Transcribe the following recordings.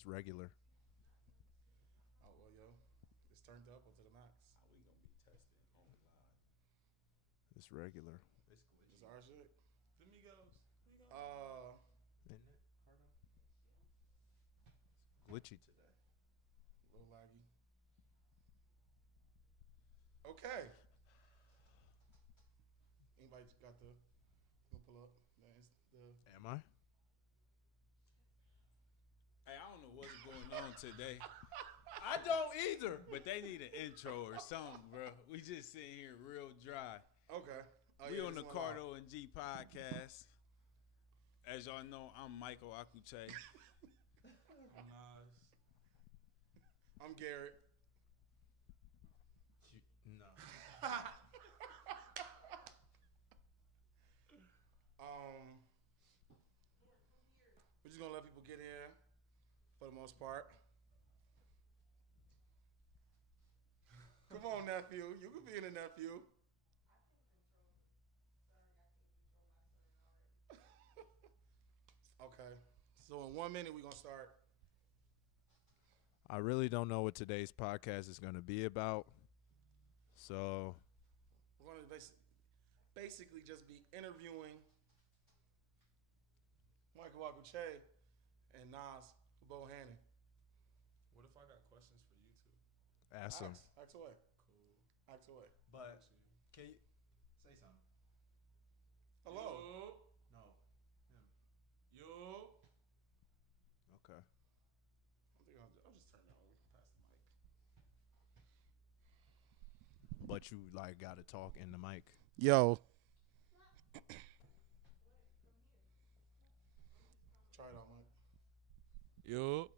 It's regular. Oh well, yo, it's turned up to the max. How we gonna be testing on live? It's regular. It's It's glitchy. our shit. The Migos. Isn't it, Cardo? Glitchy today. A little laggy. Okay. Anybody got the? Gonna pull up. Man, it's the. Am I? Hey, I don't know what's going on today, I don't either. but they need an intro or something, bro. We just sitting here real dry. Okay. Oh, We yeah, on the this one live. Cardo and G podcast. As y'all know, I'm Michael Akuche. I'm Nas. I'm Garrett. No. We're just gonna let people get in for the most part. Come on, nephew. You could be in a nephew. Okay. So in 1 minute we're gonna start. I really don't know what today's podcast is going to be about. So, We're gonna basically just be interviewing Michael Akuche and Nas Bohannon. What if I got questions for you two? ask them. Ask away. Cool. Ask away. But can you say something? Hello. No. Him. Yo. Okay. I think I'll just turn it over. Pass the mic. But you like got to talk in the mic. Yo. Try it out, Mike. Yo.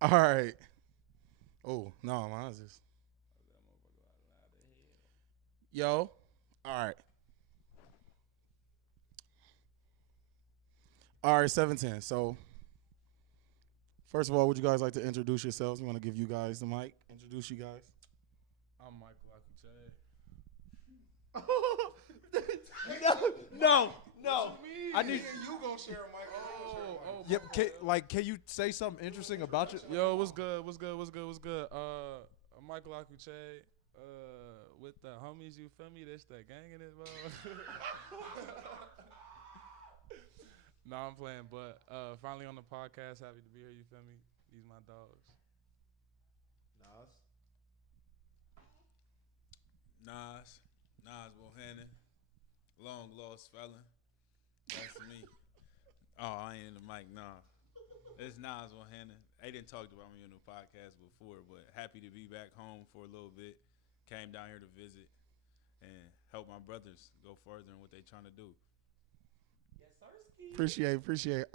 All right. Oh, no, mine's just. Yo. All right. All right, 710. So, first of all, would you guys like to introduce yourselves? We want to give you guys the mic. Introduce you guys. I'm Michael Akuche. No. I need. You gonna share a mic? Yep. Can you say something interesting about you? Yo, what's good? What's good? What's good? What's good? I'm Michael Akuche. With the homies, you feel me? This that gang in it, bro. No, I'm playing, but finally on the podcast, happy to be here. You feel me? These my dogs. Nas Bohannon. Long lost fella. That's me. Oh, I ain't in the mic, nah. It's Nas Bohannon. They didn't talk about me on the podcast before, but happy to be back home for a little bit. Came down here to visit and help my brothers go further in what they trying to do. Yes, sir. Appreciate.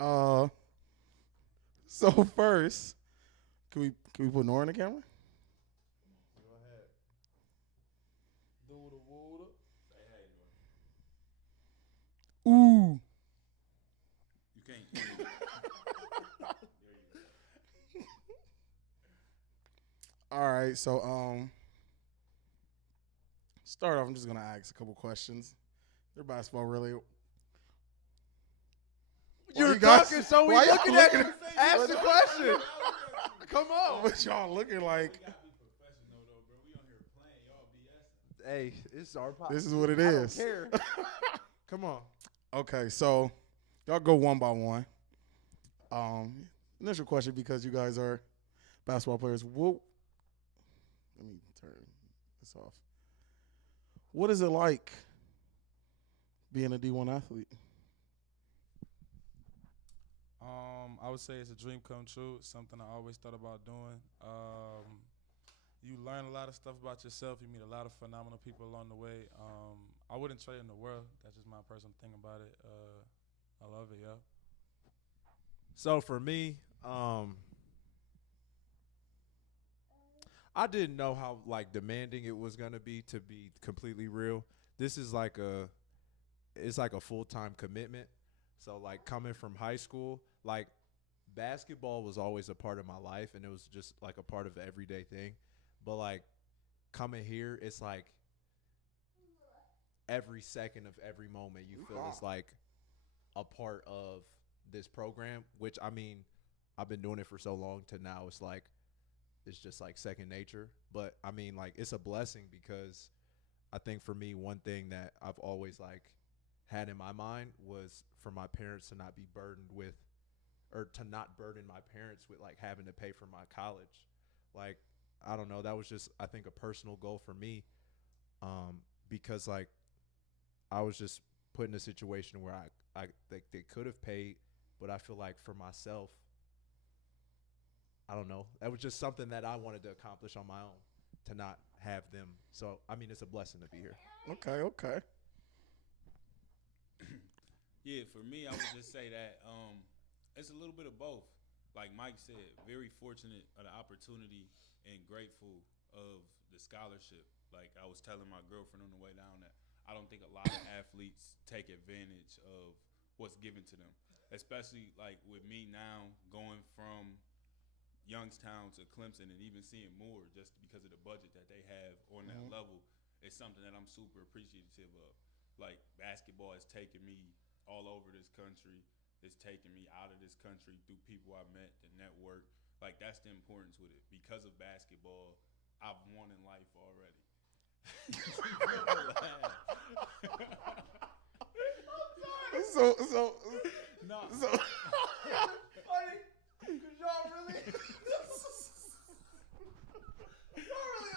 So first, can we put Nora in the camera? Go ahead. Do the water. Say hey, Norm. Ooh. You can't eat it. There you go. All right, so start off. I'm just gonna ask a couple questions. They're basketball related. You're talking, so we looking at you. Ask the question. Come on. What y'all looking like? We gotta be professional though, bro. We on here playing. Y'all BS. Hey, it's our podcast. This is what it I is. don't care. Come on. Okay, so y'all go one by one. Initial question, because you guys are basketball players. Let me turn this off. What is it like being a D1 athlete? I would say it's a dream come true. It's something I always thought about doing. You learn a lot of stuff about yourself. You meet a lot of phenomenal people along the way. I wouldn't trade in the world. That's just my personal thing about it. I love it, yo. So for me, I didn't know how like demanding it was gonna be, to be completely real. This is it's like a full-time commitment. So like coming from high school, like basketball was always a part of my life, and it was just like a part of the everyday thing. But like coming here, it's like every second of every moment you feel is like a part of this program, which I mean, I've been doing it for so long to now it's like it's just like second nature. But I mean, like it's a blessing because I think for me, one thing that I've always like had in my mind was for my parents to not be burdened with, or to not burden my parents with like having to pay for my college. Like I don't know, that was just I think a personal goal for me, because like I was just put in a situation where they could have paid, but I feel like for myself, I don't know, that was just something that I wanted to accomplish on my own, to not have them. So I mean, it's a blessing to be here. Okay. Yeah, for me, I would just say that it's a little bit of both. Like Mike said, very fortunate of the opportunity and grateful of the scholarship. Like I was telling my girlfriend on the way down that I don't think a lot of athletes take advantage of what's given to them, especially like with me now going from Youngstown to Clemson and even seeing more just because of the budget that they have on that level is something that I'm super appreciative of. Like basketball has taken me all over this country. It's taken me out of this country through people I met, the network. Like that's the importance with it. Because of basketball, I've won in life already. So No. Funny, cause y'all really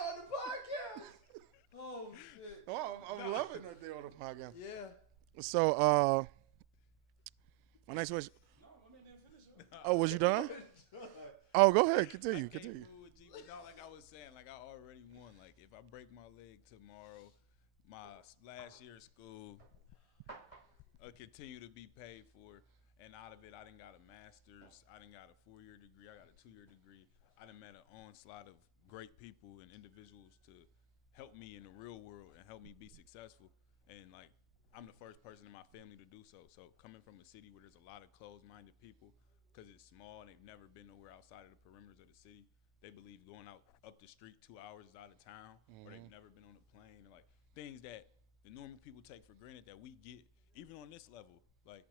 on the podcast. Oh shit. Oh, I'm loving that they're on the podcast. Yeah. So, my next question. Oh, was you done? Oh, go ahead. Continue. With G, no, like I was saying, like I already won. Like if I break my leg tomorrow, my last year of school continue to be paid for, and out of it, I done got a master's. I done got a 4-year degree. I got a 2-year degree. I done met an onslaught of great people and individuals to help me in the real world and help me be successful. And like I'm the first person in my family to do so. So coming from a city where there's a lot of closed-minded people, because it's small and they've never been nowhere outside of the perimeters of the city. They believe going out up the street 2 hours is out of town, or they've never been on a plane, or like things that the normal people take for granted that we get, even on this level. Like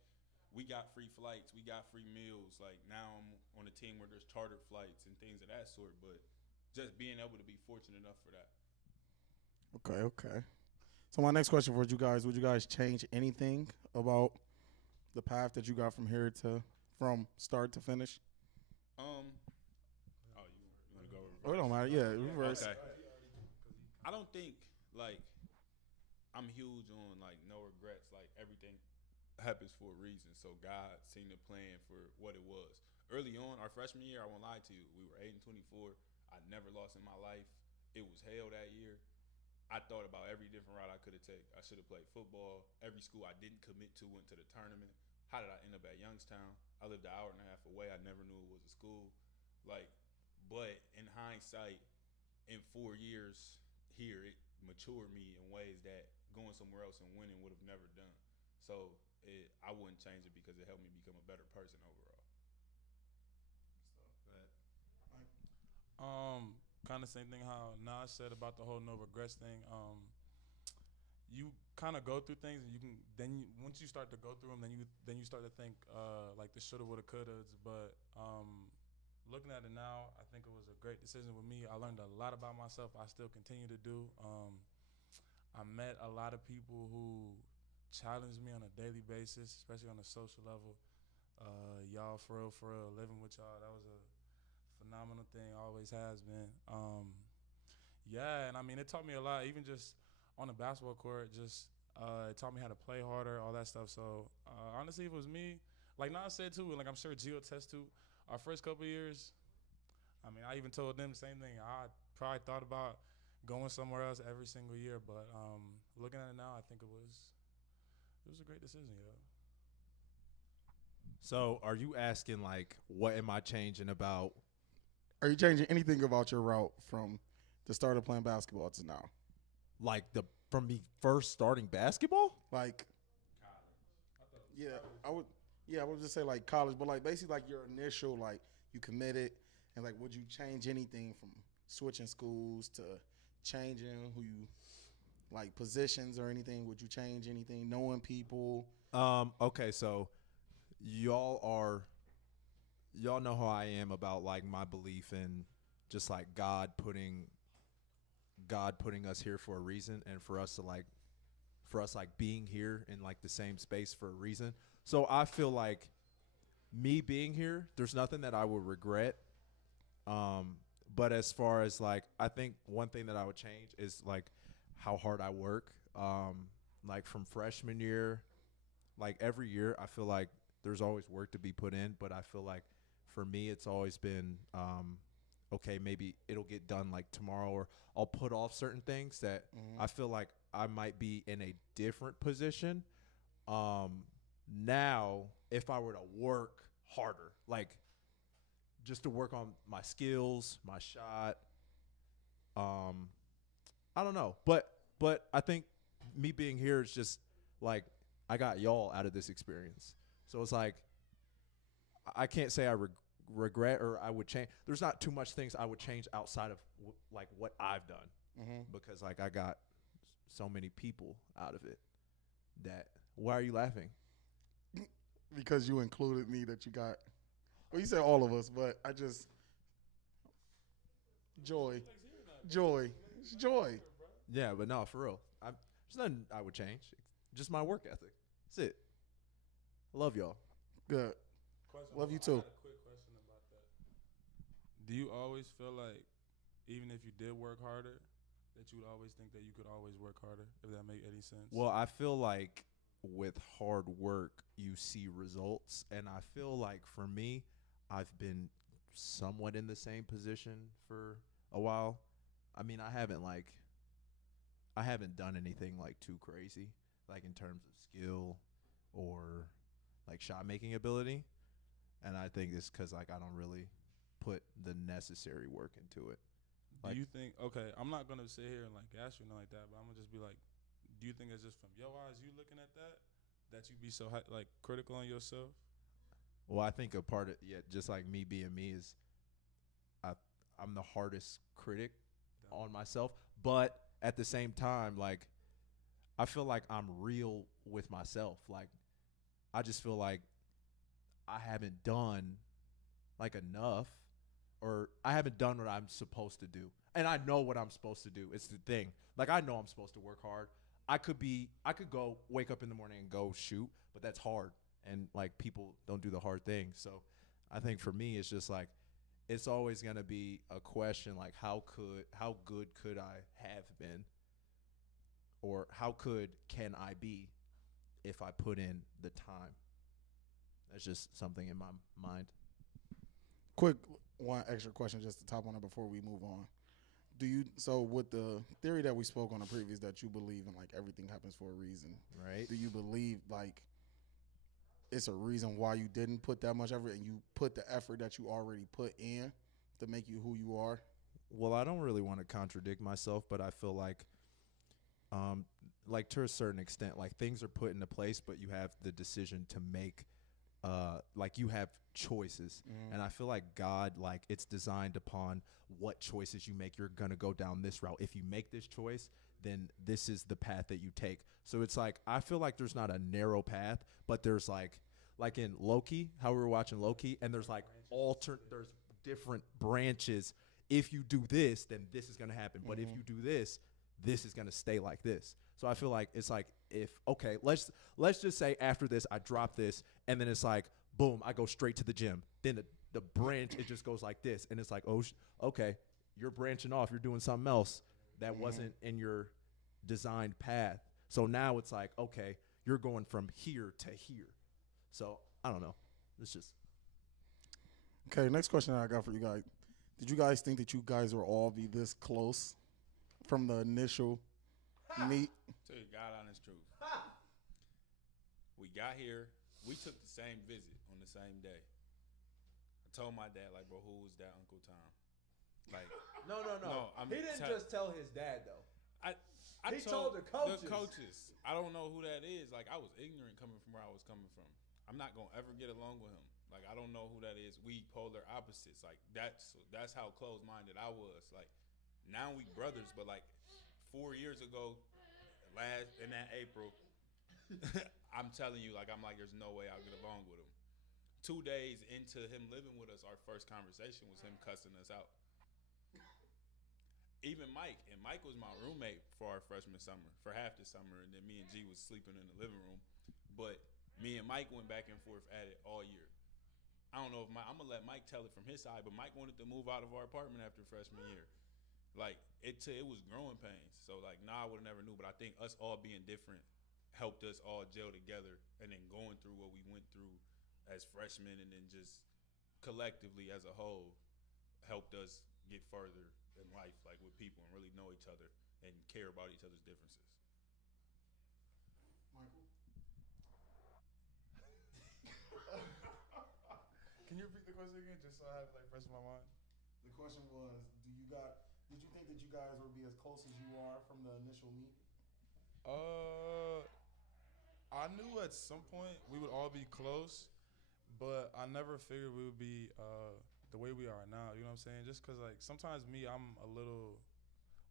we got free flights, we got free meals. Like now I'm on a team where there's chartered flights and things of that sort. But just being able to be fortunate enough for that. Okay. So my next question for you guys: would you guys change anything about the path that you got from start to finish? You want to go? Oh, it don't matter. Yeah, reverse. Okay. I don't think like I'm huge on like no regrets. Like everything happens for a reason. So God seen the plan for what it was. Early on, our freshman year, I won't lie to you, we were 8-24. I never lost in my life. It was hell that year. I thought about every different route I could have taken. I should have played football. Every school I didn't commit to went to the tournament. How did I end up at Youngstown? I lived an hour and a half away. I never knew it was a school. Like, but in hindsight, in 4 years here, it matured me in ways that going somewhere else and winning would have never done. So I wouldn't change it because it helped me become a better person overall. Kind of same thing how Nas said about the whole no regrets thing. You kind of go through things, and once you start to go through them, then you start to think like the shoulda, woulda, couldas. But looking at it now, I think it was a great decision with me. I learned a lot about myself. I still continue to do. I met a lot of people who challenged me on a daily basis, especially on a social level. Y'all, for real, living with y'all, that was a phenomenal thing, always has been. And I mean, it taught me a lot, even just on the basketball court. Just it taught me how to play harder, all that stuff. So honestly, if it was me, like Nas said too, and like I'm sure Gio attests to, our first couple of years, I mean, I even told them the same thing. I probably thought about going somewhere else every single year, but looking at it now, I think it was a great decision, yo. So are you asking like, what am I changing about? Are you changing anything about your route from the start of playing basketball to now? Like from me first starting basketball? Like, I would just say like college, but like basically like your initial, like you committed, and like would you change anything from switching schools to changing who you like positions or anything? Would you change anything? Knowing people? Okay, so y'all are y'all know how I am about like my belief in just like God putting us here for a reason and for us like being here in like the same space for a reason. So I feel like me being here, there's nothing that I would regret. Um, but as far as like, I think one thing that I would change is like how hard I work. Like from freshman year, like every year, I feel like there's always work to be put in. But I feel like for me, it's always been okay. Maybe it'll get done like tomorrow, or I'll put off certain things that I feel like I might be in a different position. Um, Now, if I were to work harder, like just to work on my skills, my shot, um, I don't know, but I think me being here is just like I got y'all out of this experience, so it's like I can't say I regret or I would change. There's not too much things I would change outside of like what I've done because like I got so many people out of it that. Why are you laughing? Because you included me that you got. Well, you said all of us, but I just joy, joy, it's joy. Yeah, but no, for real. There's nothing I would change. Just my work ethic. That's it. I love y'all. Good. Love you too. I got a quick question about that. Do you always feel like, even if you did work harder, that you would always think that you could always work harder? If that make any sense? Well, I feel like with hard work, you see results. And I feel like for me, I've been somewhat in the same position for a while. I mean, I haven't done anything like too crazy, like in terms of skill or like shot making ability. And I think it's because like I don't really put the necessary work into it. Do you think? Okay, I'm not gonna sit here and like gas you or nothing like that, but I'm gonna just be like, do you think it's just from your eyes you looking at that you be so like critical on yourself? Well, I think a part of just like me being me is I I'm the hardest critic on myself, but at the same time, like I feel like I'm real with myself. Like I just feel like I haven't done like enough or I haven't done what I'm supposed to do. And I know what I'm supposed to do. It's the thing. Like I know I'm supposed to work hard. I could go wake up in the morning and go shoot, but that's hard. And like people don't do the hard things. So I think for me it's just like it's always going to be a question like how good could I have been or can I be if I put in the time? That's just something in my mind. Quick, one extra question just to top on it before we move on. So with the theory that we spoke on the previous that you believe in like everything happens for a reason, Right? do you believe like it's a reason why you didn't put that much effort and you put the effort that you already put in to make you who you are? Well, I don't really want to contradict myself, but I feel like to a certain extent, like things are put into place, but you have the decision to make, like you have choices. And I feel like God, like it's designed upon what choices you make. You're going to go down this route. If you make this choice, then this is the path that you take. So it's like, I feel like there's not a narrow path, but there's like in Loki, how we were watching Loki, and there's like there's different branches. If you do this, then this is going to happen. But if you do this, this is going to stay like this. So I feel like it's like let's just say after this, I drop this and then it's like, boom, I go straight to the gym. Then the branch, it just goes like this. And it's like, okay, you're branching off. You're doing something else that wasn't in your designed path. So now it's like, okay, you're going from here to here. So I don't know. It's just. Okay, next question I got for you guys. Did you guys think that you guys will all be this close from the initial meet? Tell you God honest truth. We got here. We took the same visit on the same day. I told my dad, like, bro, who was that Uncle Tom? Like, No. He didn't just tell his dad though. I He told the coaches. The coaches. I don't know who that is. Like, I was ignorant coming from where I was coming from. I'm not gonna ever get along with him. Like, I don't know who that is. We polar opposites. Like, that's how close-minded I was. Like, now we brothers, but like 4 years ago, in that April, I'm telling you, like, I'm like, there's no way I'll get along with him. 2 days into him living with us, our first conversation was him cussing us out. Even Mike, and Mike was my roommate for our freshman summer, for half the summer, and then me and G was sleeping in the living room. But me and Mike went back and forth at it all year. I don't know if I'm gonna let Mike tell it from his side, but Mike wanted to move out of our apartment after freshman year. Like it was growing pains. So like, I would have never knew, but I think us all being different helped us all gel together, and then going through what we went through as freshmen, and then just collectively as a whole helped us get further in life, like with people, and really know each other and care about each other's differences. Michael? Can you repeat the question again, just so I have it like fresh in my mind? The question was, did you think that you guys would be as close as you are from the initial meet? I knew at some point we would all be close, but I never figured we would be the way we are now. You know what I'm saying? Just because like sometimes I'm a little,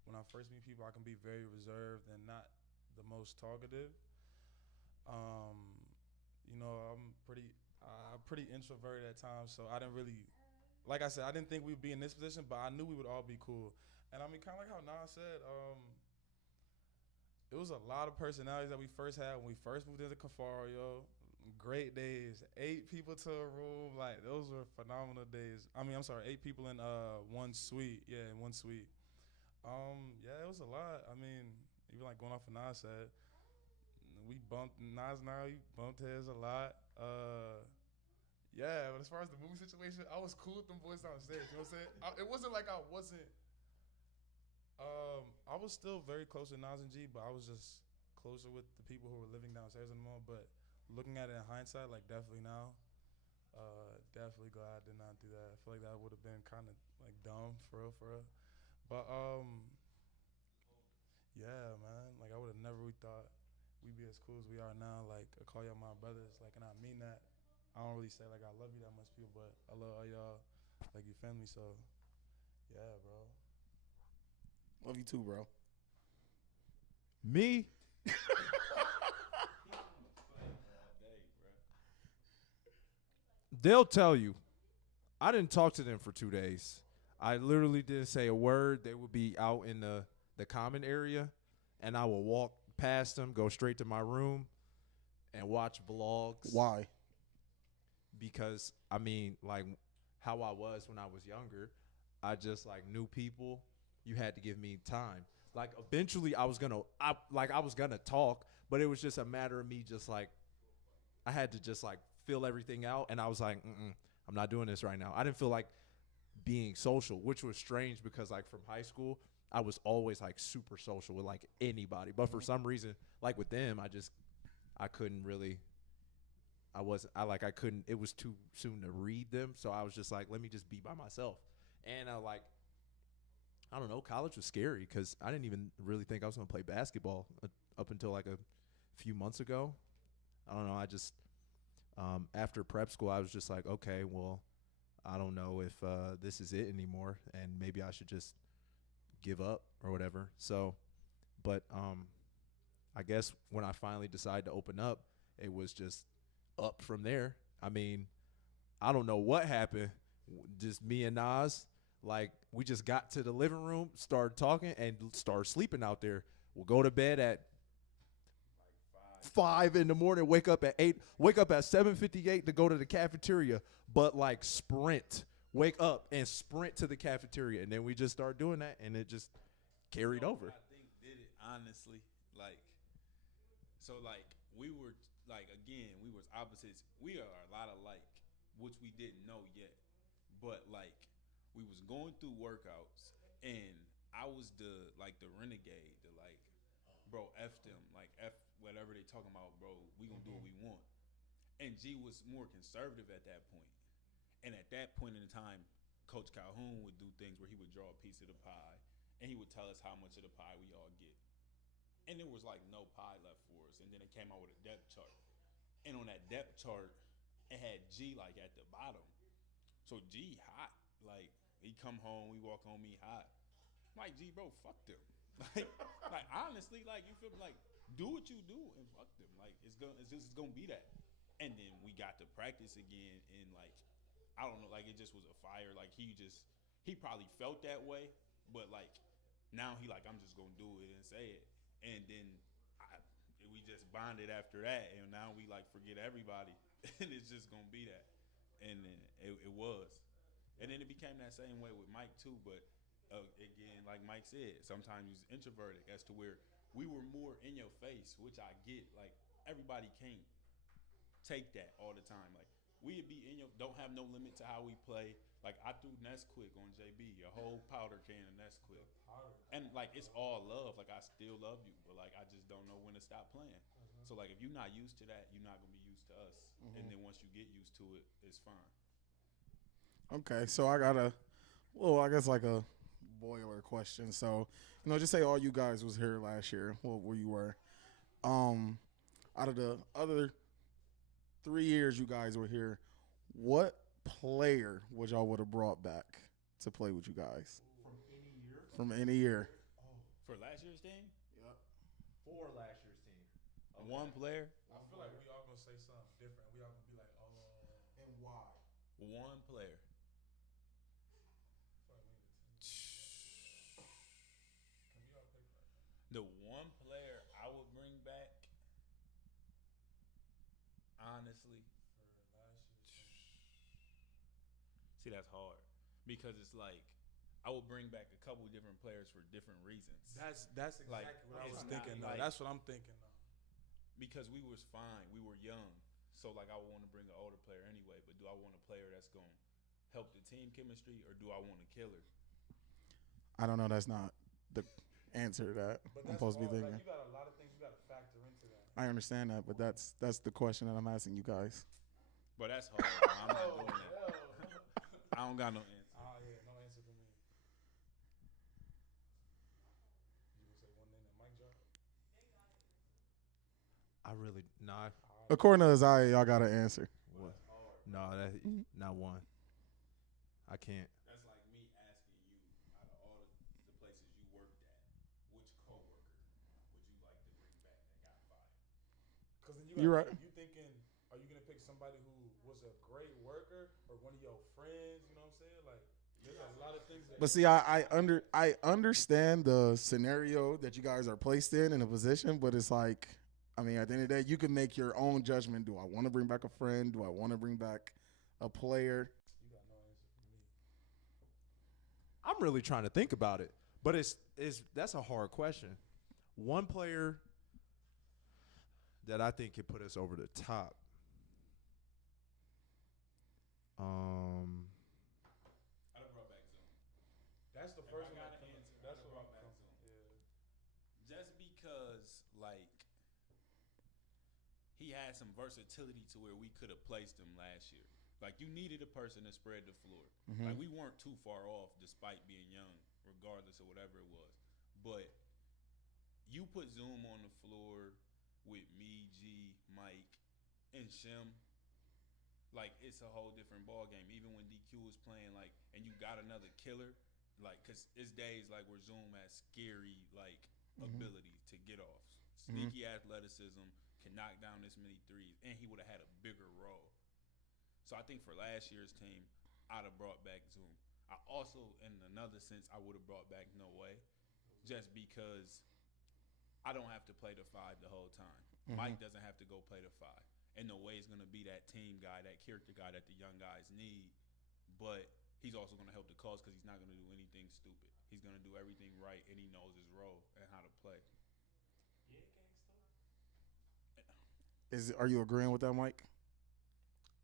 when I first meet people, I can be very reserved and not the most talkative. You know, I'm pretty introverted at times, so I didn't really, like I said, I didn't think we'd be in this position, but I knew we would all be cool. And I mean, kind of like how Nas said, it was a lot of personalities that we first had when we first moved into Cafario. Great days. 8 people to a room. Like, those were phenomenal days. I mean, I'm sorry, 8 people in one suite. Yeah, in one suite. Yeah, it was a lot. I mean, even like going off what Nas said, Nas and I bumped heads a lot. Yeah, but as far as the movie situation, I was cool with them boys downstairs. You know what I'm saying? It wasn't like I wasn't. I was still very close to Nas and G, but I was just closer with the people who were living downstairs in the mall. But looking at it in hindsight, like definitely now, definitely glad I did not do that. I feel like that would have been kind of like dumb for real. But yeah, man, like I would have never thought we'd be as cool as we are now. Like I call y'all my brothers, like, and I mean that. I don't really say like I love you that much, people, but I love all y'all, like you feel me. So yeah, bro. Love you too, bro. Me? They'll tell you. I didn't talk to them for 2 days. I literally didn't say a word. They would be out in the common area, and I will walk past them, go straight to my room, and watch vlogs. Why? Because, I mean, like, how I was when I was younger, I just, like, knew people. You had to give me time. Like, eventually I was gonna talk, but it was just a matter of me just, like, I had to just, like, fill everything out, and I was like, I'm not doing this right now. I didn't feel like being social, which was strange because, like, from high school, I was always, like, super social with, like, anybody. But for some reason, like, with them, I couldn't really, I couldn't, it was too soon to read them. So I was just like, let me just be by myself. And I don't know, college was scary because I didn't even really think I was going to play basketball up until like a few months ago. I don't know. I just, after prep school, I was just like, okay, well, I don't know if this is it anymore, and maybe I should just give up or whatever. So, but I guess when I finally decided to open up, it was just up from there. I mean, I don't know what happened. Just me and Nas, like, we just got to the living room, started talking, and started sleeping out there. We'll go to bed at 5 in the morning, wake up at 8, wake up at 7:58 to go to the cafeteria, but like sprint, wake up and sprint to the cafeteria. And then we just started doing that, and it just carried over. I think did it honestly, like, so like we were like, again, we was opposites. We are a lot alike, which we didn't know yet, but like we was going through workouts, and I was the renegade, the like, bro, F them, like F whatever they talking about, bro. We gonna do what we want. And G was more conservative at that point. And at that point in time, Coach Calhoun would do things where he would draw a piece of the pie, and he would tell us how much of the pie we all get. And there was like no pie left for us. And then it came out with a depth chart. And on that depth chart, it had G like at the bottom. So G hot. Like, he come home, we walk on me hot. I'm like, G, bro, fuck them. Like honestly, like, you feel like, do what you do and fuck them. Like, it's just gonna be that. And then we got to practice again, and like I don't know, like it just was a fire. Like he probably felt that way, but like now he like I'm just gonna do it and say it, and then we just bonded after that, and now we like forget everybody, and it's just gonna be that, and then it was, and then it became that same way with Mike too. But again, like Mike said, sometimes he's introverted as to where we were more in your face, which I get. Like everybody can't take that all the time. Like we'd be in your don't have no limit to how we play. Like I threw Nesquik on JB, a whole powder can of Nesquik, and like it's all love. Like I still love you, but like I just don't know when to stop playing. So like if you're not used to that, you're not gonna be used to us. And then once you get used to it, it's fine. Okay, so I guess like a boiler question. So, just say all you guys was here last year, where you were. Out of the other 3 years you guys were here, what player would y'all would have brought back to play with you guys? From any year. For last year's team, Yep. For last year's team. one player, I feel like we all gonna say something different. We all gonna be like, oh, And why? one player. fuck me. Can we all pick right now? The one player I would bring back, honestly, For last year's team. see that's hard because it's like I would bring back a couple different players for different reasons. That's exactly Like, what I it's was not thinking. like- That's what I'm thinking. Because we was fine, we were young, so like I would want to bring an older player anyway. But do I want a player that's gonna help the team chemistry, or do I want a killer? I don't know. That's not the answer to that But I'm supposed to be all, thinking. Like, you got a lot of things you got to factor into that. I understand that, but that's the question that I'm asking you guys. But that's hard. Bro. I'm not doing that. I don't got no answer. Oh yeah, no answer for me. You gonna say one name that Mike dropped? I really not. According to Isaiah, y'all got to answer. What? No, that not one. I can't. That's like me asking you, out of all the places you worked at, which coworker would you like to bring back that got fired? Because then You're right. You thinking, are you gonna pick somebody who was a great worker or one of your friends? You know what I'm saying? Like, there's a lot of things. But see, I understand the scenario that you guys are placed in a position, but it's like, I mean, at the end of the day, you can make your own judgment. Do I want to bring back a friend? Do I want to bring back a player? You got no answer for me. I'm really trying to think about it, but that's a hard question. One player that I think can put us over the top. I'd have brought back Zoom. That's the If first I one. got an answer, That's I'd have what brought back Zoom. Yeah. Just because, like, he had some versatility to where we could have placed him last year. Like, you needed a person to spread the floor. Like, we weren't too far off despite being young, regardless of whatever it was. But you put Zoom on the floor with me, G, Mike, and Shem, like, it's a whole different ball game. Even when DQ was playing, like, and you got another killer, like, because it's days, like, where Zoom has scary, like, ability to get off. Sneaky athleticism, can knock down this many threes, and he would have had a bigger role. So I think for last year's team, I'd have brought back Zoom. I also, in another sense, I would have brought back No Way, just because I don't have to play the five the whole time. Mike doesn't have to go play the five. And No Way is going to be that team guy, that character guy that the young guys need, but he's also going to help the cause because he's not going to do anything stupid. He's going to do everything right, and he knows his role and how to play. Are you agreeing with that, Mike?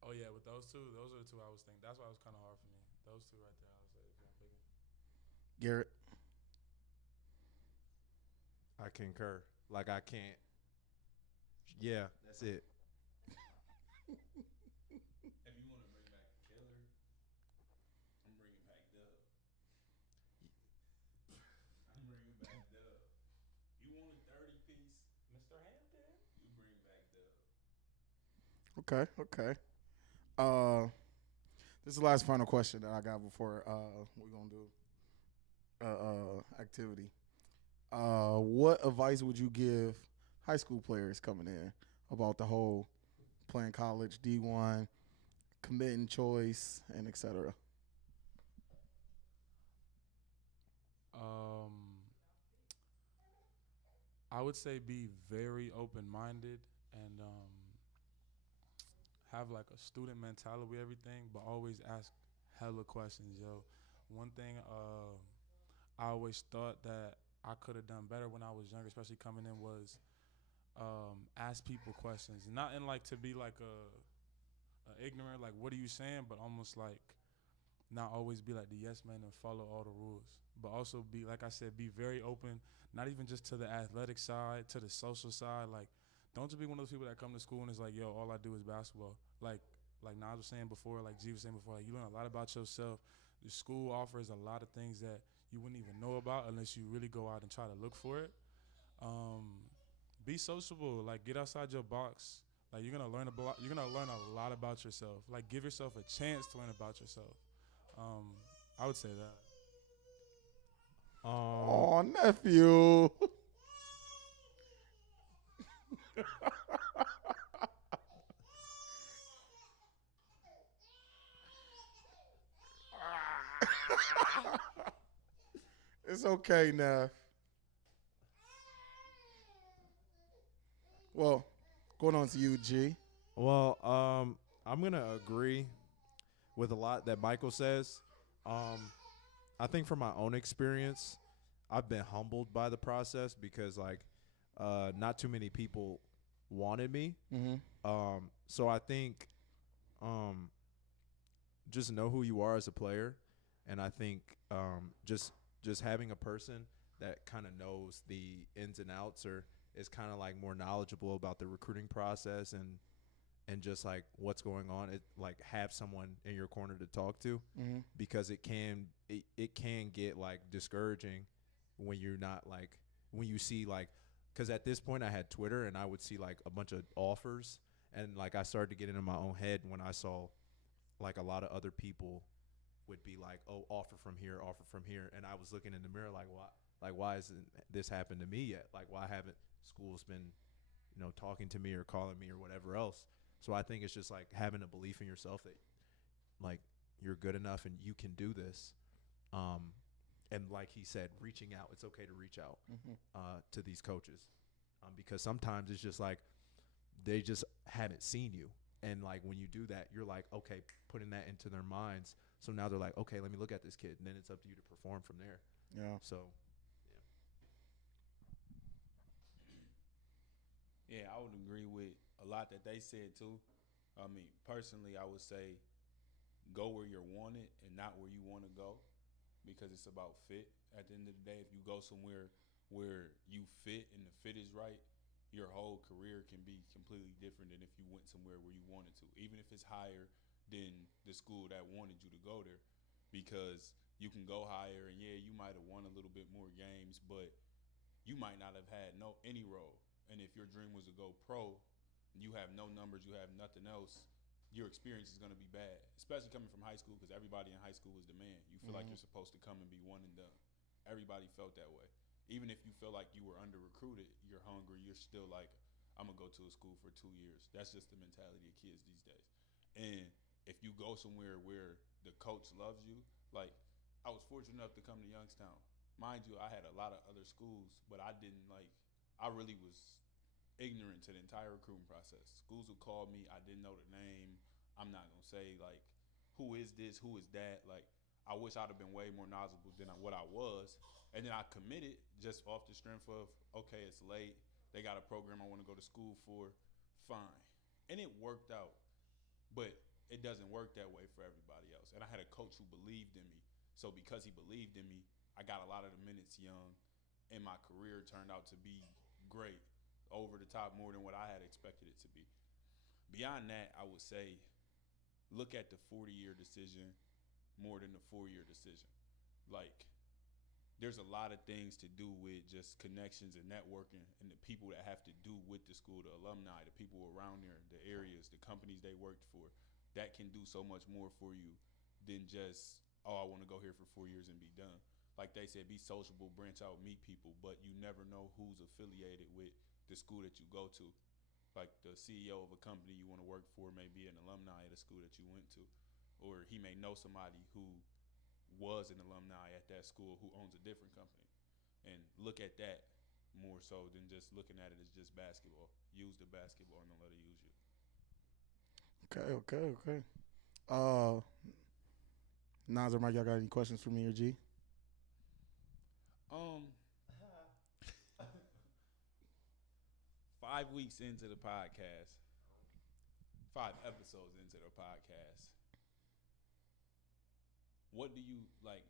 Oh yeah, with those are the two I was thinking. That's why it was kind of hard for me. Those two right there, I was like, yeah, bigger. Garrett? I concur. Like I can't. Yeah, that's it. If you want to bring back a killer, I'm bringing back Dub. I'm bringing back Dub. You want a 30-piece, Mr. Hampton? You bring back Dub. Okay. This is the last final question that I got before we're gonna do activity. What advice would you give high school players coming in about the whole playing college, D1, committing choice, and etc. Um, I would say be very open-minded and have like a student mentality with everything, but always ask hella questions, yo. One thing I always thought that I could have done better when I was younger, especially coming in, was ask people questions. Not in like to be like a ignorant, like what are you saying, but almost like not always be like the yes man and follow all the rules. But also be, like I said, be very open, not even just to the athletic side, to the social side. Like, don't just be one of those people that come to school and is like, yo, all I do is basketball. Like Nas was saying before, like G was saying before, like you learn a lot about yourself. The school offers a lot of things that you wouldn't even know about unless you really go out and try to look for it. Be sociable, like get outside your box. Like you're gonna learn a lot about yourself. Like give yourself a chance to learn about yourself. I would say that. Oh, nephew. It's okay, Neff. Well, going on to you, G. Well, I'm gonna agree with a lot that Michael says. I think from my own experience, I've been humbled by the process because like not too many people wanted me. Mm-hmm. So I think um, just know who you are as a player, and I think just having a person that kind of knows the ins and outs or is kind of like more knowledgeable about the recruiting process and just like what's going on, it like have someone in your corner to talk to, Mm-hmm. because it can get like discouraging when you're not like when you see like, because at this point I had Twitter and I would see like a bunch of offers, and like I started to get into my own head when I saw like a lot of other people would be like, oh, offer from here, and I was looking in the mirror why hasn't this happened to me yet, like why haven't schools been talking to me or calling me or whatever else. So I think it's just like having a belief in yourself that like you're good enough and you can do this. And like he said, reaching out, it's okay to reach out Mm-hmm. to these coaches, because sometimes it's just like they just haven't seen you. And like when you do that, you're like, okay, putting that into their minds. So now they're like, okay, let me look at this kid. And then it's up to you to perform from there. Yeah. So, Yeah, I would agree with a lot that they said too. I mean, personally, I would say go where you're wanted and not where you want to go, because it's about fit. At the end of the day, if you go somewhere where you fit and the fit is right, your whole career can be completely different than if you went somewhere where you wanted to, even if it's higher than the school that wanted you to go there, because you can go higher and yeah, you might have won a little bit more games, but you might not have had any role. And if your dream was to go pro, you have no numbers, you have nothing else, your experience is going to be bad, especially coming from high school, because everybody in high school was the man. You feel like you're supposed to come and be one and done. Everybody felt that way. Even if you feel like you were under recruited, you're hungry, you're still like, I'm going to go to a school for 2 years. That's just the mentality of kids these days. And if you go somewhere where the coach loves you, like I was fortunate enough to come to Youngstown. Mind you, I had a lot of other schools, but I didn't like, I really was ignorant to the entire recruiting process. Schools would call me, I didn't know the name. I'm not gonna say like, who is this, who is that. Like, I wish I'd have been way more knowledgeable than what I was. And then I committed just off the strength of, okay, it's late. They got a program I want to go to school for. Fine. And it worked out. But it doesn't work that way for everybody else. And I had a coach who believed in me. So because he believed in me, I got a lot of the minutes young, and my career turned out to be great, over the top, more than what I had expected it to be. Beyond that, I would say look at the 40-year decision more than the 4-year decision. Like, there's a lot of things to do with just connections and networking and the people that have to do with the school, the alumni, the people around there, the areas, the companies they worked for. That can do so much more for you than just, oh, I want to go here for 4 years and be done. Like they said, be sociable, branch out, meet people, but you never know who's affiliated with the school that you go to. like the CEO of a company you want to work for may be an alumni at a school that you went to, or he may know somebody who was an alumni at that school who owns a different company, and look at that more so than just looking at it as just basketball. Use the basketball and don't let it use you. Okay. Nas or Mike, y'all got any questions for me or G? Um, 5 weeks into the podcast, 5 episodes into the podcast, what do you like?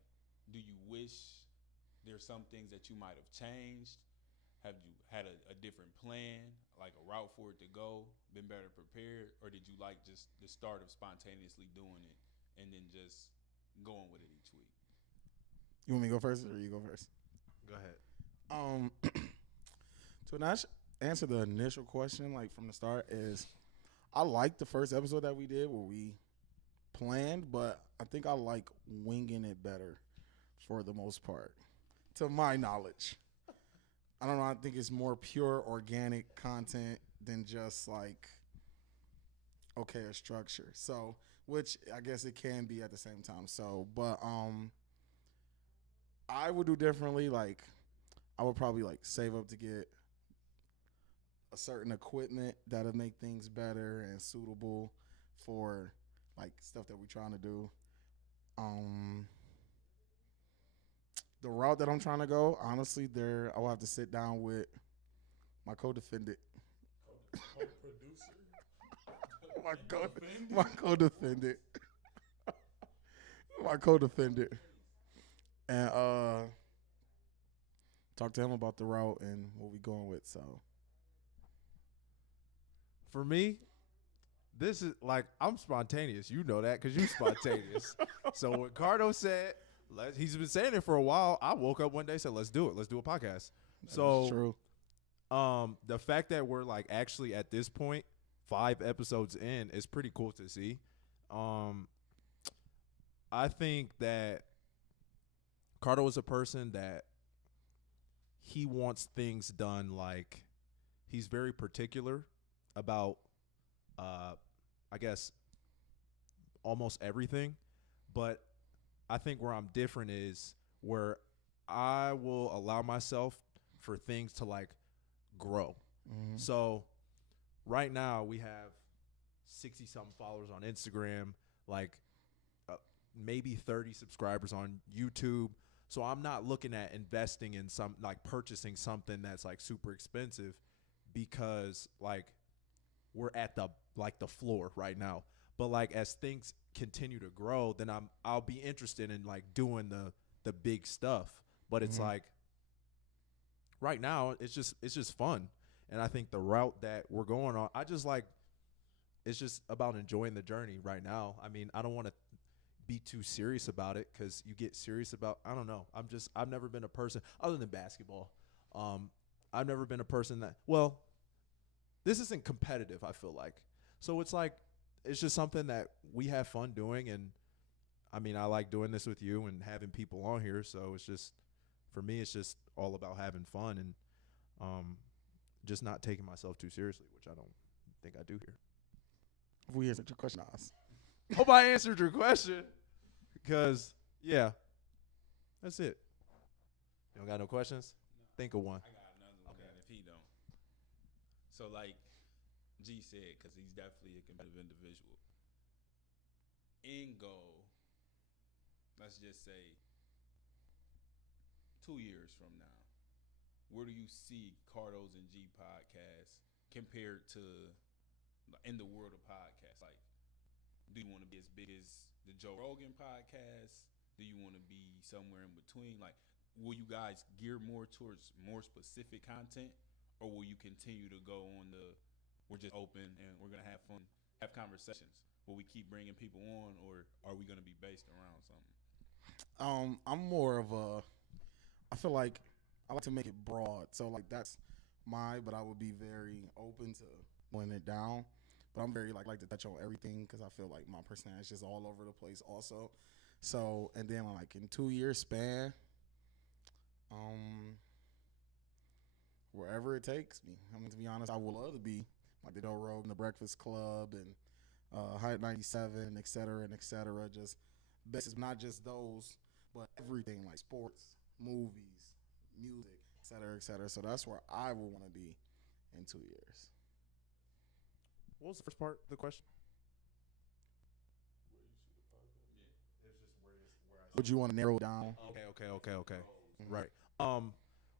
Do you wish there's some things that you might have changed? Have you had a different plan, like a route for it to go, been better prepared, or did you like just the start of spontaneously doing it and then just going with it each week? You want me to go first or you go first? Go ahead. To not answer the initial question, like from the start, is I like the first episode that we did where we planned, but I think I like winging it better for the most part, to my knowledge. I don't know. I think it's more pure organic content than just like, okay, a structure. So, which I guess it can be at the same time. So, but I would do differently. Like, I would probably like save up to get a certain equipment that'll make things better and suitable for like stuff that we're trying to do. The route that I'm trying to go, honestly, I will have to sit down with my co-defendant. My co-defendant. My co-defendant. And talk to him about the route and what we going with. So For me, this is like I'm spontaneous. You know that because you're spontaneous. So what Cardo said, he's been saying it for a while. I woke up one day and said, "Let's do it. Let's do a podcast." that's true. The fact that we're like actually at this point, 5 episodes in, is pretty cool to see. I think that Cardo is a person that he wants things done. Like he's very particular about, I guess, almost everything. But I think where I'm different is where I will allow myself for things to like grow. Mm-hmm. So right now we have 60-something followers on Instagram, like maybe 30 subscribers on YouTube. So I'm not looking at investing in like purchasing something that's like super expensive, because like we're at the floor right now. But like as things continue to grow, then I'll be interested in like doing the big stuff. But it's like right now it's just fun. And I think the route that we're going on, it's just about enjoying the journey right now. I mean, I don't want to be too serious about it, because you get serious about, I don't know. I've never been a person other than basketball. I've never been a person that, well, this isn't competitive, I feel like. So it's like, it's just something that we have fun doing. And I mean, I like doing this with you and having people on here. So it's just, for me, it's just all about having fun and just not taking myself too seriously, which I don't think I do here. We answered your question, Oz. Hope I answered your question, because, yeah, that's it. You don't got no questions? Think of one. I got another one, okay. If he don't. So, like G said, because he's definitely a competitive individual. End goal, let's just say 2 years from now, where do you see Cardos and G podcast compared to in the world of podcasts? Like, do you want to be as big as the Joe Rogan podcast? Do you want to be somewhere in between? Like, will you guys gear more towards more specific content, or will you continue to go on we're just open and we're going to have fun, have conversations? Will we keep bringing people on, or are we going to be based around something? I'm more of I feel like I like to make it broad. So like that's but I would be very open to pulling it down. But I'm very like to touch on everything, because I feel like my personality is just all over the place also. So, and then like in 2 years span, wherever it takes me. I mean, to be honest, I would love to be like the Joe Rogan, the Breakfast Club, and Hot 97, et cetera, and et cetera. Just basis, not just those, but everything like sports, movies, music, et cetera, et cetera. So that's where I will want to be in 2 years. What was the first part of the question? Would you want to narrow it down? Okay. Right.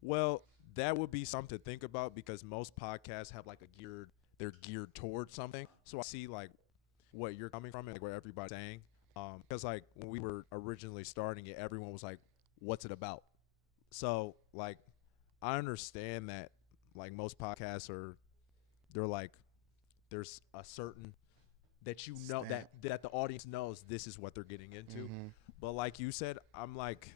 Well, that would be something to think about because most podcasts have like they're geared towards something. So I see like what you're coming from and like what everybody's saying. Because like when we were originally starting it, everyone was like, "What's it about?" So like, I understand that like most podcasts they're like, there's a certain that you know that the audience knows this is what they're getting into. Mm-hmm. But like you said, I'm like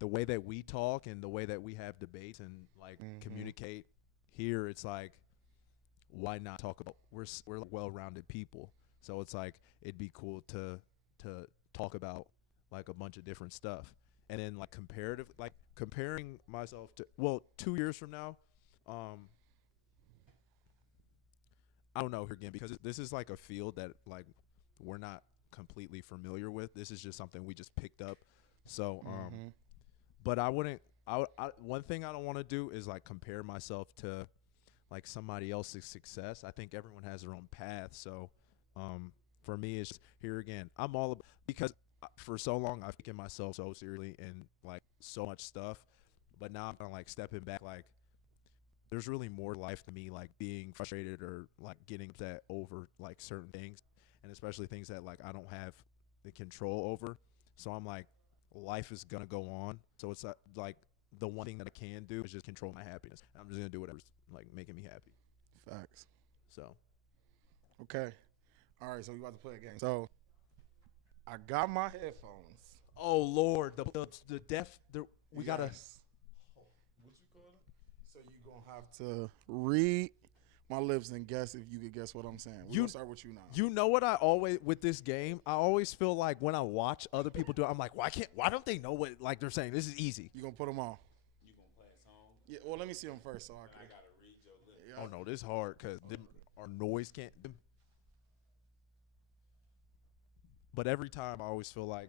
the way that we talk and the way that we have debates and like communicate here, it's like why not talk about we're well-rounded people. So it's like it'd be cool to talk about like a bunch of different stuff. And then like comparing myself to 2 years from now, I don't know here again because this is like a field that like we're not completely familiar with. This is just something we just picked up. So but I one thing I don't want to do is like compare myself to like somebody else's success. I think everyone has their own path. So for me it's just, here again, I'm all about, because for so long I've taken myself so seriously and like so much stuff, but now I'm kind of like stepping back, like there's really more life to me, like being frustrated or like getting upset over like certain things, and especially things that like I don't have the control over. So I'm like, life is gonna go on. So it's like the one thing that I can do is just control my happiness. I'm just gonna do whatever's like making me happy. Facts. So Okay. All right, so we about to play a game. So I got my headphones. oh Lord, the deaf we gotta. What you call it? So you're going to have to read my lips and guess if you could guess what I'm saying. We're going to start with you now. You know what I always, with this game, I always feel like when I watch other people do it, I'm like, why don't they know what like they're saying? This is easy. You going to put them on? You gonna play a song? Yeah, well, let me see them first so I And I can. gotta read your lips. Yeah. Oh no, this is hard because our noise can't. But every time I always feel like,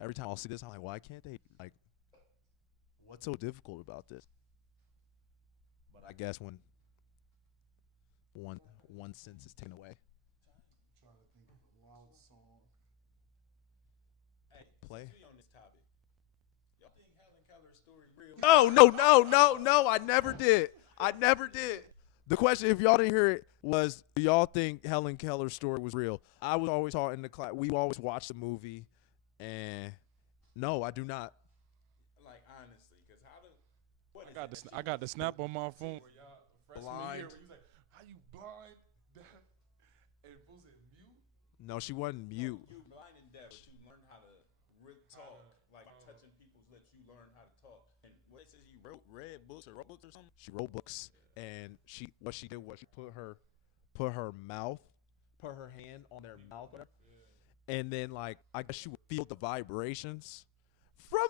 every time I'll see this, I'm like, why can't they, like, what's so difficult about this? But I guess when one sense is taken away. Try to think of a loud song. Hey, Play. since we on this topic, y'all think Helen Keller's story real? No, I never did. The question, if y'all didn't hear it, was, do y'all think Helen Keller's story was real? I was always taught in the class, we always watch the movie, and no, I do not. Like honestly, because how do? What I is got it the that I you got the do? snap on my phone. Where y'all freshman Blind. year, where he was like, "How you blind, deaf, and was it mute?" No, she wasn't mute. You blind and deaf, but you learn how to talk, like touching people's lips. You learn how to talk. And what it says, you read books or wrote books or something. She wrote books, and what she did was she put her hand on their mouth, whatever, and then like I guess she would feel the vibrations from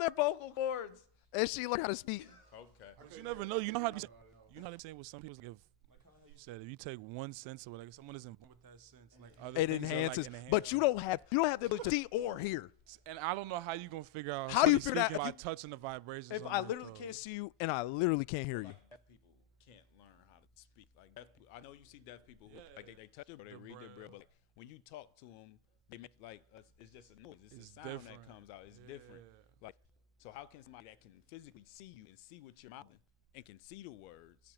their vocal cords, and she learned how to speak. Okay. But you never know. You know how they say with some people, like how you said, if you take one sense away, like if someone isn't born with that sense, like other It things are, enhances, like, enhanced. but you don't have the ability to see or hear. And I don't know how you gonna figure out How you somebody figure that speaking if by touching the vibrations. If on I their literally throat. can't see you and I literally can't hear you. Like deaf people can't learn how to speak. Like deaf people, I know you see deaf people, Yeah. like they touch it or they The read their braille, braille. but like, when you talk to them, they make like it's just a noise. It's It's a sound different. that comes out. It's Yeah. different. Like, so how can somebody that can physically see you and see what you're mouthing and can see the words